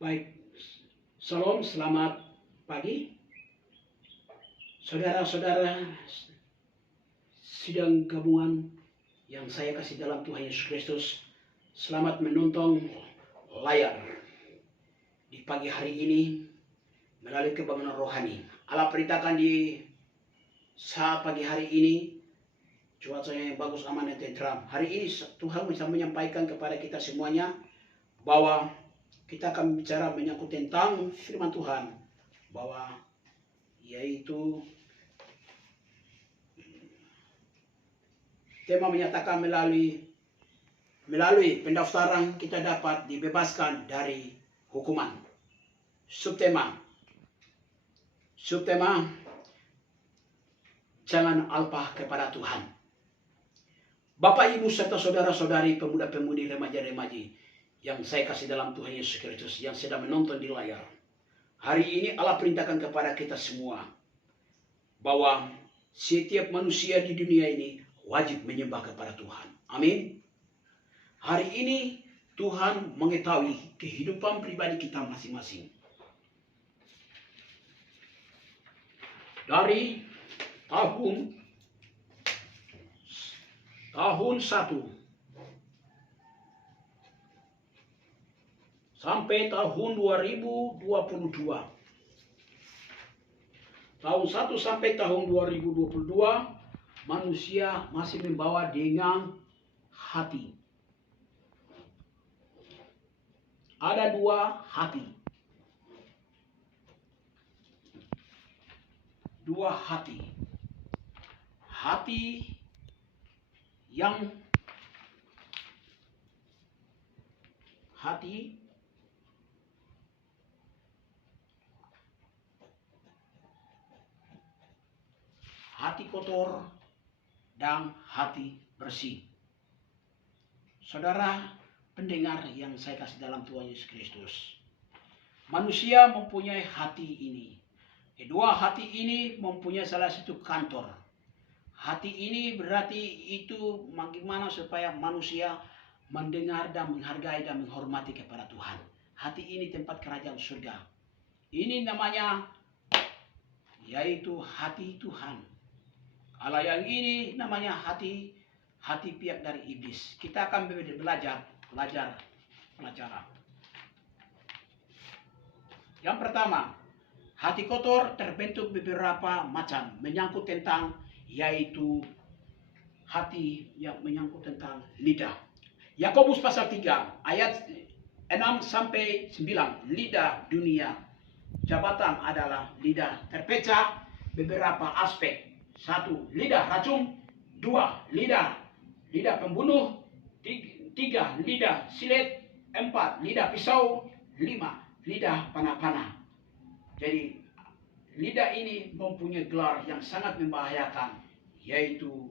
Baik, Shalom, selamat pagi. Saudara-saudara sidang gabungan yang saya kasih dalam Tuhan Yesus Kristus, selamat menonton layar di pagi hari ini melalui kebangunan rohani. Allah perintahkan di saat pagi hari ini cuacanya yang bagus, aman, dan tentram. Hari ini Tuhan bisa menyampaikan kepada kita semuanya bahwa kita akan bicara menyangkut tentang firman Tuhan, bahwa yaitu tema menyatakan melalui pendaftaran kita dapat dibebaskan dari hukuman. Subtema jangan alpa kepada Tuhan. Bapak, Ibu, serta saudara-saudari, pemuda-pemudi, remaja-remaji yang saya kasih dalam Tuhan Yesus Kristus yang sedang menonton di layar. Hari ini Allah perintahkan kepada kita semua bahwa setiap manusia di dunia ini wajib menyembah kepada Tuhan. Amin. Hari ini Tuhan mengetahui kehidupan pribadi kita masing-masing. Dari tahun 1 sampai tahun 2022. Tahun 1 sampai tahun 2022, manusia masih membawa dengan hati. Ada dua hati. Dua hati. Hati yang hati kotor dan hati bersih. Saudara pendengar yang saya kasih dalam Tuhan Yesus Kristus, manusia mempunyai hati ini. Kedua hati ini mempunyai salah satu kantor. Hati ini berarti itu bagaimana supaya manusia mendengar dan menghargai dan menghormati kepada Tuhan. Hati ini tempat kerajaan surga. Ini namanya yaitu hati Tuhan. Allah yang ini namanya hati pihak dari iblis. Kita akan belajar. Yang pertama, hati kotor terbentuk beberapa macam, menyangkut tentang yaitu hati yang menyangkut tentang lidah. Yakobus pasal 3 ayat 6 sampai 9, lidah dunia. Jabatan adalah lidah terpecah beberapa aspek. 1. Lidah racun. 2. Lidah pembunuh. 3. Lidah silet. 4. Lidah pisau. 5. Lidah panah-panah. Jadi lidah ini mempunyai gelar yang sangat membahayakan, yaitu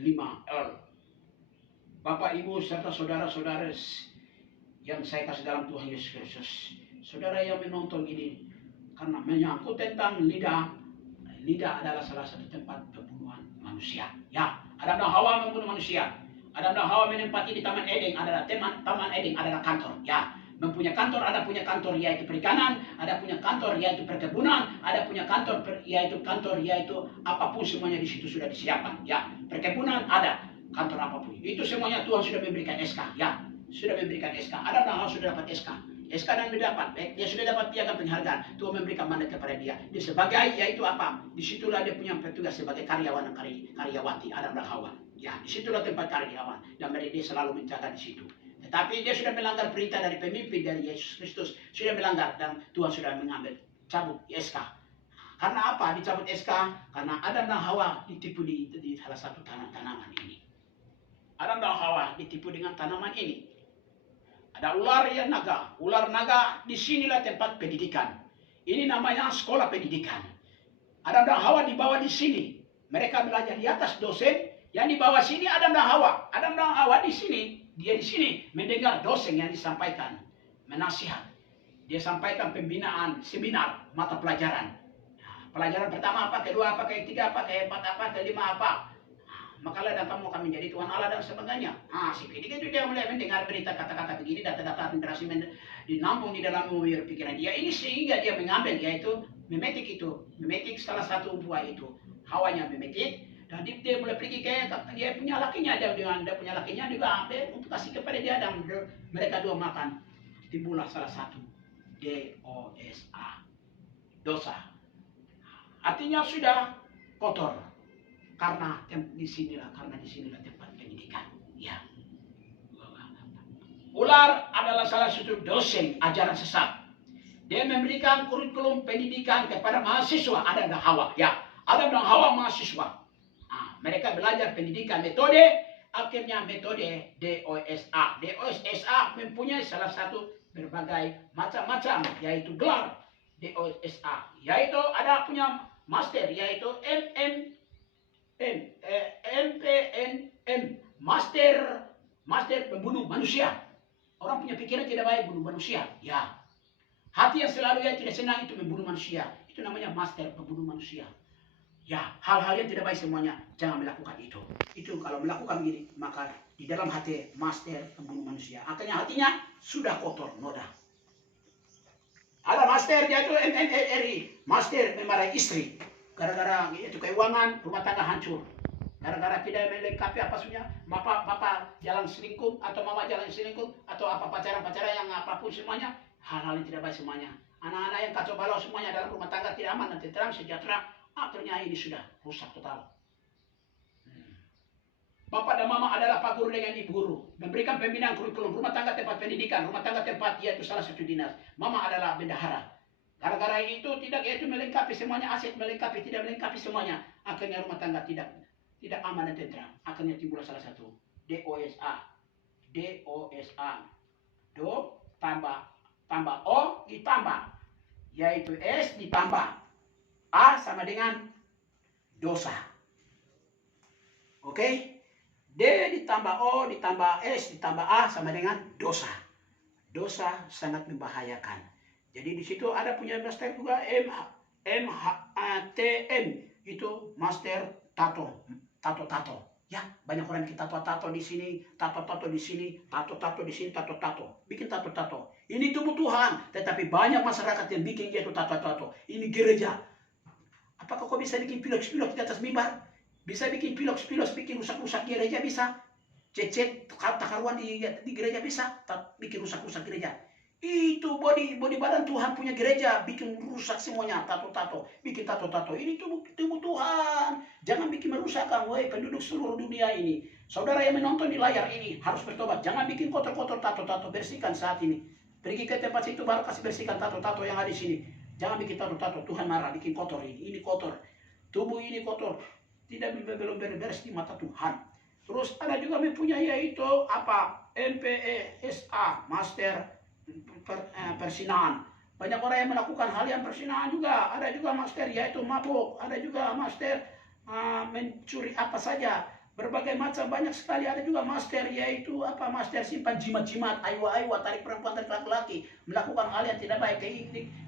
5L. Bapak, Ibu, serta saudara-saudara yang saya kasih dalam Tuhan Yesus Kristus, saudara yang menonton ini, karena menyangkut tentang lidah adalah salah satu tempat pembunuhan manusia. Ya, Adam dan Hawa membunuh manusia. Adam dan Hawa menempati di Taman Eden, adalah Taman Eden adalah kantor. Ya, mempunyai kantor, ada punya kantor yaitu perikanan, ada punya kantor yaitu perkebunan, ada punya kantor yaitu apapun semuanya di situ sudah disiapkan. Ya, perkebunan ada, kantor apapun. Itu semuanya Tuhan sudah memberikan SK. Ya, sudah memberikan SK. Adam dan Hawa sudah dapat SK. SK dan mendapat, dia sudah dapat piagam penghargaan. Tuhan memberikan mandat kepada dia. Dia sebagai yaitu apa? Disitulah dia punya petugas sebagai karyawan dan karyawati Adam dan Hawa. Ya, disitulah tempat karyawan dan dia selalu menjaga di situ. Tetapi dia sudah melanggar perintah dari pemimpin dari Yesus Kristus, sudah melanggar dan Tuhan sudah mengambil cabut SK. Karena apa? Dicabut SK karena Adam dan Hawa ditipu di salah satu tanaman ini. Adam dan Hawa ditipu dengan tanaman ini. Ada ular yang naga. Ular naga, disinilah tempat pendidikan. Ini namanya sekolah pendidikan. Adam dan Hawa dibawa di sini. Mereka belajar di atas dosen. Yang di bawah sini Adam dan Hawa. Adam dan Hawa di sini. Dia di sini mendengar dosen yang disampaikan. Menasihat. Dia sampaikan pembinaan, seminar, mata pelajaran. Pelajaran pertama apa, kedua apa, ketiga apa, keempat apa, kelima apa. maka datang mau kami jadi Tuhan Allah dan sebagainya. Si Fidik itu dia mulai mendengar berita kata-kata begini, data-data administrasi dinampung di dalam pikiran dia ini, sehingga dia mengambil, yaitu memetik salah satu buah itu. Hawanya memetik, dan dia mulai pergi ke dia punya lakinya, dia punya lakinya juga ambil untuk kasih kepada dia, dan mereka dua makan. Timbullah salah satu dosa, dosa. Artinya sudah kotor. Karena disinilah tempat pendidikan. Ya. Ular adalah salah satu dosen ajaran sesat. Dia memberikan kurikulum pendidikan kepada mahasiswa Adam dan Hawa. Ya, Adam dan Hawa mahasiswa. Mereka belajar pendidikan metode, akhirnya metode DOSA. DOSA mempunyai salah satu berbagai macam-macam, yaitu gelar DOSA. Yaitu ada punya master, yaitu MPNM, master pembunuh manusia. Orang punya pikiran tidak baik, bunuh manusia. Ya, hati yang selalu yang tidak senang itu membunuh manusia. Itu namanya master pembunuh manusia. Ya, hal-hal yang tidak baik semuanya jangan melakukan itu. Itu kalau melakukan begini, maka di dalam hati master pembunuh manusia. Akhirnya hatinya sudah kotor, noda. Ada master yaitu MMRI, master memarahi istri. Gara-gara itu keuangan, rumah tangga hancur. Gara-gara tidak melengkapi apa semuanya, bapak jalan selingkuh, atau mama jalan selingkuh, atau apa pacaran-pacaran yang apapun semuanya, hal-hal yang tidak baik semuanya. Anak-anak yang kacau balau semuanya dalam rumah tangga tidak aman dan tentram, sejahtera, akhirnya ini sudah rusak total. Bapak dan mama adalah pak guru dengan ibu guru, memberikan pembinaan kurikulum, rumah tangga tempat pendidikan, rumah tangga tempat yaitu salah satu dinas. Mama adalah bendahara. Gara-gara itu tidak yaitu melengkapi semuanya, aset melengkapi, tidak melengkapi semuanya, akhirnya rumah tangga tidak aman dan tentram. Akhirnya timbul salah satu DOSA. Do tambah O ditambah, yaitu S ditambah A sama dengan dosa. Oke? D ditambah O ditambah S ditambah A sama dengan dosa. Dosa sangat membahayakan. Jadi di situ ada punya master juga MHTM, itu master tato. Ya, banyak orang bikin tato di sini, tato di sini, tato di sini, tato. Bikin tato. Ini tubuh Tuhan, tetapi banyak masyarakat yang bikin yaitu tato. Ini gereja. Apakah kau bisa bikin pilok-pilok di atas mimbar? Bisa bikin pilok-pilok, bikin rusak-rusak gereja bisa. Cecet takaruan di gereja bisa, bikin rusak-rusak gereja. Itu body badan Tuhan punya gereja, bikin rusak semuanya, tato, bikin tato. Ini tubuh Tuhan. Jangan bikin merusakkan, woi penduduk seluruh dunia ini. Saudara yang menonton di layar ini harus bertobat. Jangan bikin kotor-kotor tato, bersihkan saat ini. Pergi ke tempat situ baru kasih bersihkan tato yang ada di sini. Jangan bikin tato. Tuhan marah, bikin kotor ini. Ini kotor. Tubuh ini kotor. Tidak belum beres di mata Tuhan. Terus ada juga mempunyai yaitu apa? MPESA, master persinahan. Banyak orang yang melakukan hal yang persinahan juga. Ada juga master yaitu mabuk. Ada juga master mencuri apa saja. Berbagai macam, banyak sekali. Ada juga master yaitu apa? Master simpan jimat-jimat, aywa-aywa, tarik perempuan, tarik laki-laki, melakukan hal yang tidak baik,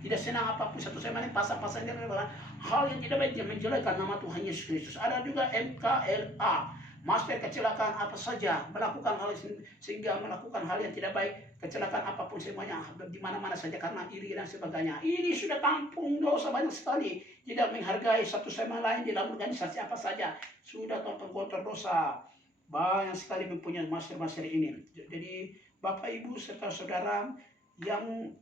tidak senang apapun satu sama lain, pasang-pasang hal yang tidak baik, yang menjelekkan nama Tuhan Yesus Kristus. Ada juga MKLA, master kecelakaan apa saja, melakukan hal sehingga melakukan hal yang tidak baik, kecelakaan apapun semuanya di mana-mana saja karena iri dan sebagainya. Ini sudah tampung dosa banyak sekali, tidak menghargai satu sama lain di dalam organisasi apa saja, sudah tampung kotor dosa. Banyak sekali mempunyai master ini. Jadi Bapak Ibu serta saudara yang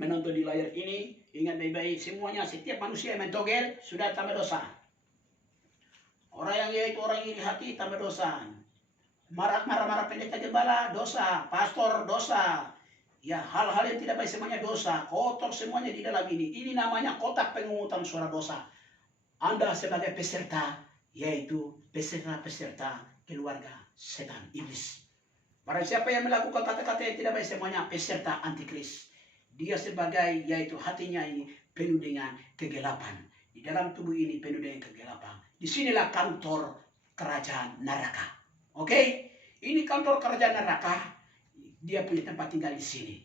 menonton di layar ini, ingat baik-baik semuanya, setiap manusia yang mentogel sudah tambah dosa. Orang yang yaitu orang iri hati tambah dosa. Marah-marah pendeta gembala dosa, pastor dosa. Ya, hal-hal yang tidak baik semuanya dosa. Kotor semuanya di dalam ini. Ini namanya kotak pengungutan suara dosa. Anda sebagai peserta, yaitu peserta keluarga setan iblis. Barang siapa yang melakukan kata-kata yang tidak baik semuanya peserta antikris. Dia sebagai yaitu hatinya ini penuh dengan kegelapan. Di dalam tubuh ini penuh dengan kegelapan. Disinilah kantor kerajaan neraka. Oke? Ini kantor kerajaan neraka. Dia punya tempat tinggal di sini.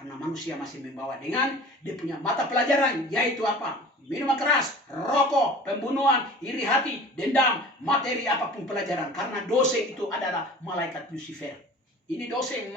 Karena manusia masih membawa dengan dia punya mata pelajaran, yaitu apa? Minuman keras, rokok, pembunuhan, iri hati, dendam, materi apapun pelajaran. Karena dosen itu adalah malaikat Lucifer. Ini dosen,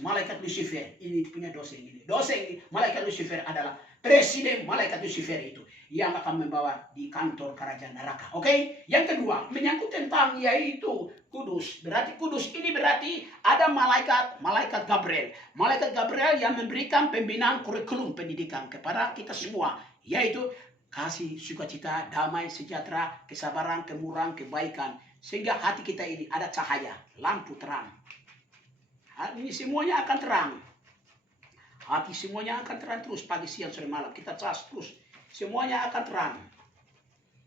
malaikat Lucifer. Ini punya dosen ini. Dosen malaikat Lucifer adalah presiden malaikat Lucifer itu yang akan membawa di kantor kerajaan neraka. Oke? Yang kedua, menyangkut tentang yaitu kudus. Berarti kudus ini berarti ada malaikat Gabriel. Malaikat Gabriel yang memberikan pembinaan kurikulum pendidikan kepada kita semua, yaitu kasih, sukacita, damai, sejahtera, kesabaran, kemurahan, kebaikan, sehingga hati kita ini ada cahaya, lampu terang. Ini semuanya akan terang. Hati semuanya akan terang terus pagi, siang, sore, malam. Kita cas terus. Semuanya akan terang.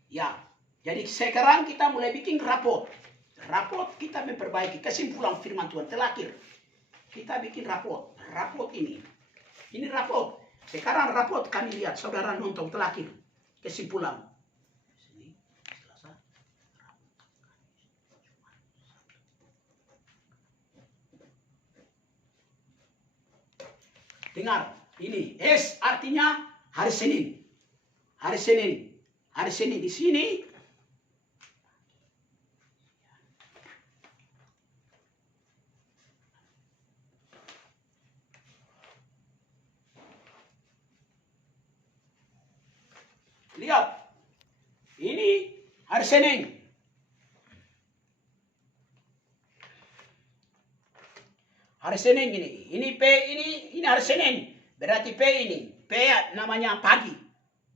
Ya, jadi sekarang kita mulai bikin rapot. Rapot kita memperbaiki kesimpulan firman Tuhan terakhir. Kita bikin rapot. Rapot ini. Ini rapot. Sekarang rapot kami lihat saudara nonton terakhir. Kesimpulan. Dengar, ini S artinya hari Senin. Hari Senin. Hari Senin di sini. Lihat. Ini hari Senin. Hari Senin ini. Ini P ini hari Senin. Berarti P ini. P namanya pagi.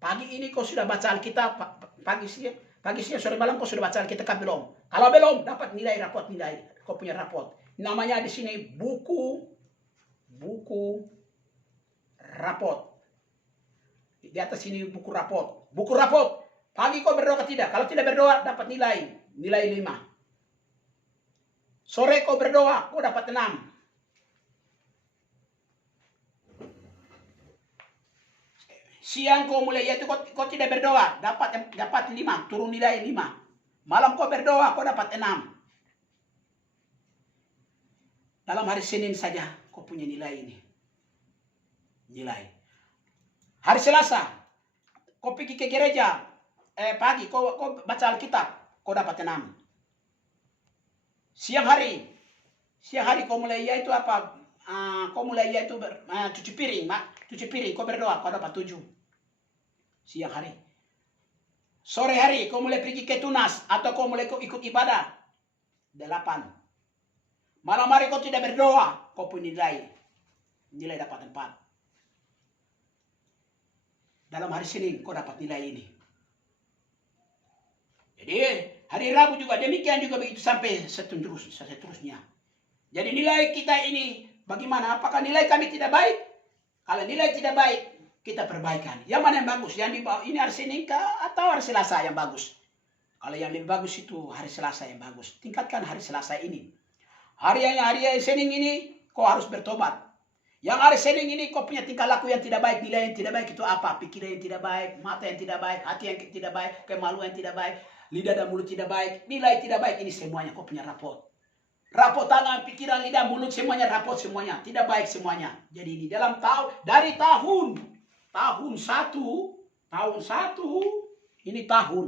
Pagi ini kau sudah baca Alkitab, pagi siang, sore malam kau sudah baca Alkitab kan belum? Kalau belum, dapat nilai rapot, kau punya rapot. Namanya di sini buku rapot. Di atas sini buku rapot. Buku rapot. Pagi kau berdoa atau tidak? Kalau tidak berdoa, dapat nilai 5. Sore kau berdoa, kau dapat 6. Siang kau mulai yaitu kau tidak berdoa, dapat 5, turun nilai 5. Malam kau berdoa, kau dapat 6. Dalam hari Senin saja kau punya nilai ini. Nilai. Hari Selasa, kau pergi ke gereja, pagi kau baca Alkitab, kau dapat 6. Siang hari kau mulai yaitu apa? Kau mulai yaitu cuci piring, kau berdoa, kau dapat 7. Siang hari. Sore hari kau mulai pergi ke tunas atau kau mulai ikut ibadah, 8. Malam hari kau tidak berdoa, kau punya nilai dapat 4. Dalam hari Senin kau dapat nilai ini. Jadi hari Rabu juga demikian juga begitu sampai seterusnya. Jadi nilai kita ini bagaimana? Apakah nilai kami tidak baik? Kalau nilai tidak baik, kita perbaikan. Yang mana yang bagus? Yang di bawah ini hari Senin atau hari Selasa yang bagus? Kalau yang lebih bagus itu hari Selasa yang bagus. Tingkatkan hari Selasa ini. Hari Senin ini kau harus bertobat. Yang hari Senin ini kau punya tingkah laku yang tidak baik, nilai yang tidak baik itu apa? Pikiran yang tidak baik, mata yang tidak baik, hati yang tidak baik, kemaluan yang tidak baik, lidah dan mulut tidak baik, nilai tidak baik. Ini semuanya kau punya rapot. Rapot tangan, pikiran, lidah, mulut, semuanya rapot semuanya. Tidak baik semuanya. Jadi di dalam dari tahun 1, ini tahun.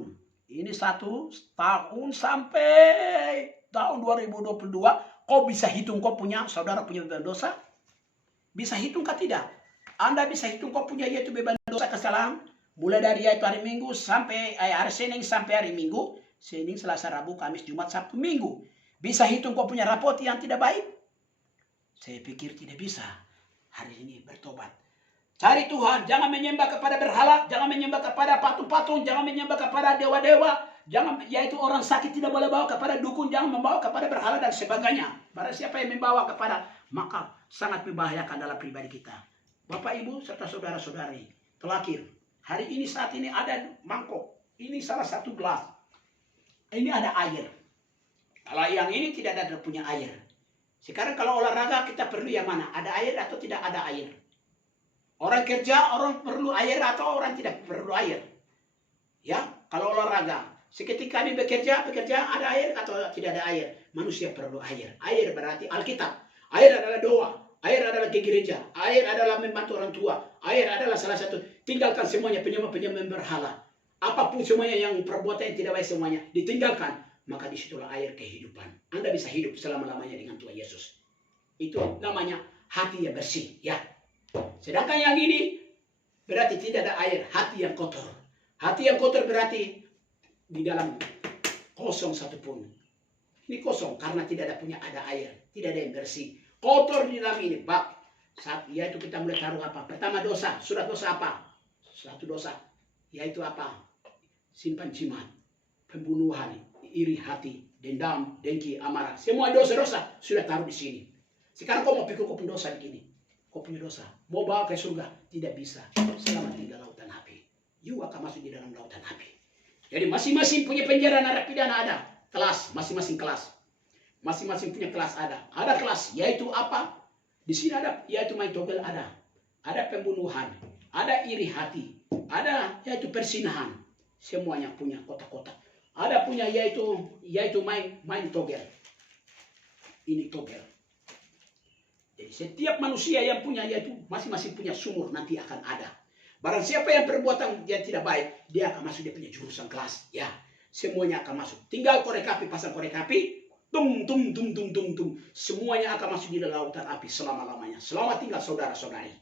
Ini 1 tahun sampai tahun 2022. Kau bisa hitung kau punya, saudara punya beban dosa? Bisa hitung kah tidak? Anda bisa hitung kau punya yaitu beban dosa kesalahan. Mulai dari yaitu hari Minggu sampai hari Senin sampai hari Minggu. Senin, Selasa, Rabu, Kamis, Jumat, Sabtu, Minggu. Bisa hitung kau punya rapot yang tidak baik? Saya pikir tidak bisa. Hari ini bertobat. Cari Tuhan. Jangan menyembah kepada berhala. Jangan menyembah kepada patung-patung. Jangan menyembah kepada dewa-dewa. Jangan, yaitu orang sakit tidak boleh bawa kepada dukun. Jangan membawa kepada berhala dan sebagainya. Barang siapa yang membawa kepada, maka sangat membahayakan dalam pribadi kita. Bapak, Ibu, serta saudara-saudari. Terakhir. Hari ini saat ini ada mangkok. Ini salah satu gelas. Ini ada air. Kalau yang ini tidak ada punya air. Sekarang kalau olahraga kita perlu yang mana? Ada air atau tidak ada air? Orang kerja, orang perlu air atau orang tidak perlu air? Ya, kalau olahraga. Seketika kami bekerja ada air atau tidak ada air? Manusia perlu air. Air berarti Alkitab. Air adalah doa. air adalah ke gereja, air adalah membantu orang tua, air adalah salah satu. Tinggalkan semuanya penyembah-penyembah berhala. Apapun semuanya yang perbuatan yang tidak baik semuanya ditinggalkan. Maka disitulah air kehidupan. Anda bisa hidup selama-lamanya dengan Tuhan Yesus. Itu namanya hati yang bersih. Ya. Sedangkan yang ini berarti tidak ada air, hati yang kotor. Hati yang kotor berarti di dalam kosong satupun. Ini kosong karena tidak ada air, tidak ada yang bersih. Kotor di dalam ini, bab. Yaitu kita mulai taruh apa? Pertama dosa, surat dosa apa? Satu dosa, yaitu apa? Simpan jimat, pembunuhan, iri hati, dendam, dengki, amarah. Semua dosa-dosa sudah taruh di sini. Sekarang kau mau pikul kau punya dosa di sini. Kau punya dosa, mau bawa ke surga, tidak bisa. Selama tinggal lautan api, you akan masuk di dalam lautan api. Jadi masing-masing punya penjara narapidana ada. Kelas, masing-masing kelas. Masing-masing punya kelas ada. Ada kelas, yaitu apa? Di sini ada, yaitu main togel ada. Ada pembunuhan, ada iri hati, ada yaitu persinahan. Semuanya punya kotak-kotak. Ada punya yaitu main togel. Ini togel. Jadi setiap manusia yang punya yaitu masing-masing punya sumur nanti akan ada. Barang siapa yang perbuatan yang tidak baik, dia akan masuk, dia punya jurusan kelas. Ya, semuanya akan masuk. Tinggal korek api, pasang korek api, tum. Semuanya akan masuk di dalam lautan api selama-lamanya. Selama tinggal saudara-saudari.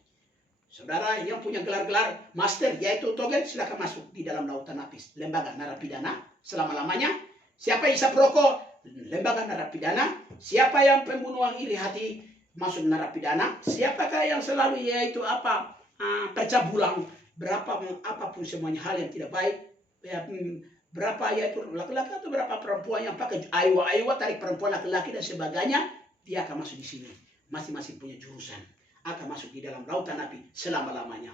Saudara yang punya gelar-gelar master yaitu togel, silakan masuk di dalam lautan api. Lembaga narapidana selama-lamanya. Siapa yang isap rokok, lembaga narapidana. Siapa yang pembunuhan iri hati, masuk narapidana. Siapakah yang selalu yaitu apa? Percabulan, apapun semuanya hal yang tidak baik, ya, berapa yaitu laki-laki atau berapa perempuan yang pakai aywa tarik perempuan laki-laki dan sebagainya, dia akan masuk di sini. Masing-masing punya jurusan, akan masuk di dalam lautan api selama-lamanya.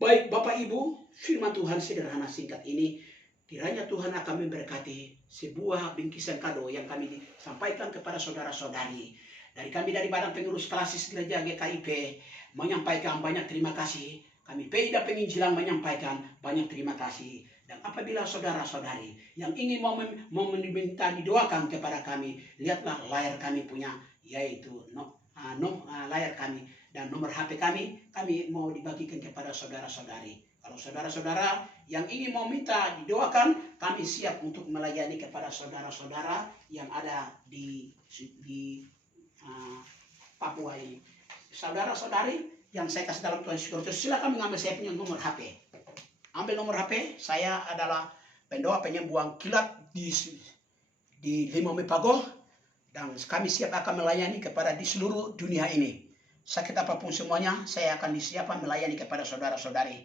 Baik Bapak Ibu, firman Tuhan sederhana singkat ini, kiranya Tuhan akan memberkati sebuah bingkisan kado yang kami sampaikan kepada saudara-saudari. Dari kami dari Badan Pengurus Klasis Gereja GKIP menyampaikan banyak terima kasih. Kami PIDA Penginjilan menyampaikan banyak terima kasih. Dan apabila saudara-saudari yang ingin mau meminta didoakan kepada kami, lihatlah layar kami punya, yaitu layar kami dan nomor HP kami mau dibagikan kepada saudara-saudari. Kalau saudara-saudara yang ingin mau minta didoakan, kami siap untuk melayani kepada saudara-saudara yang ada di Papua ini. Saudara-saudari yang saya kasih dalam Tuhan Yesus, silakan mengambil saya punya nomor HP. Ambil nomor HP, saya adalah pendoa penyembuhan kilat di Limau Pago, dan kami siap akan melayani kepada di seluruh dunia ini. Sakit apapun semuanya, saya akan disiapkan melayani kepada saudara-saudari.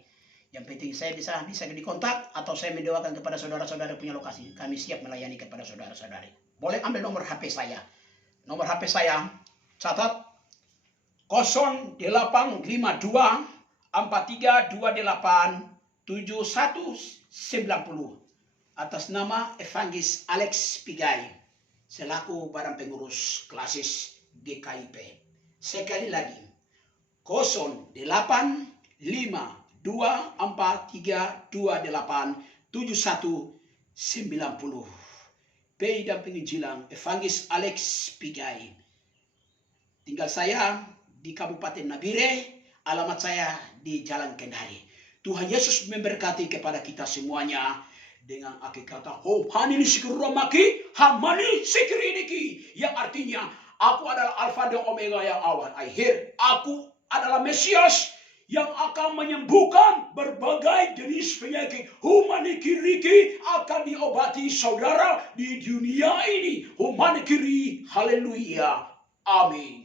Yang penting saya bisa dikontak atau saya mendoakan kepada saudara-saudara punya lokasi. Kami siap melayani kepada saudara-saudari. Boleh ambil nomor HP saya. Nomor HP saya, catat 0852 4328 7190 atas nama Evangelis Alex Pigai selaku Badan Pengurus Klasis GKIP. Sekali lagi 085243287190 PIDA Penginjilan Evangelis Alex Pigai. Tinggal saya di Kabupaten Nabire, alamat saya di Jalan Kendari. Tuhan Yesus memberkati kepada kita semuanya dengan akhir kata Hopani Sikuromaki Hamani Sikiriniki, yang artinya aku adalah Alfa dan Omega yang awal akhir. Aku adalah Mesias yang akan menyembuhkan berbagai jenis penyakit. Humanikiriki akan diobati saudara di dunia ini. Humanikiri, haleluya, amin.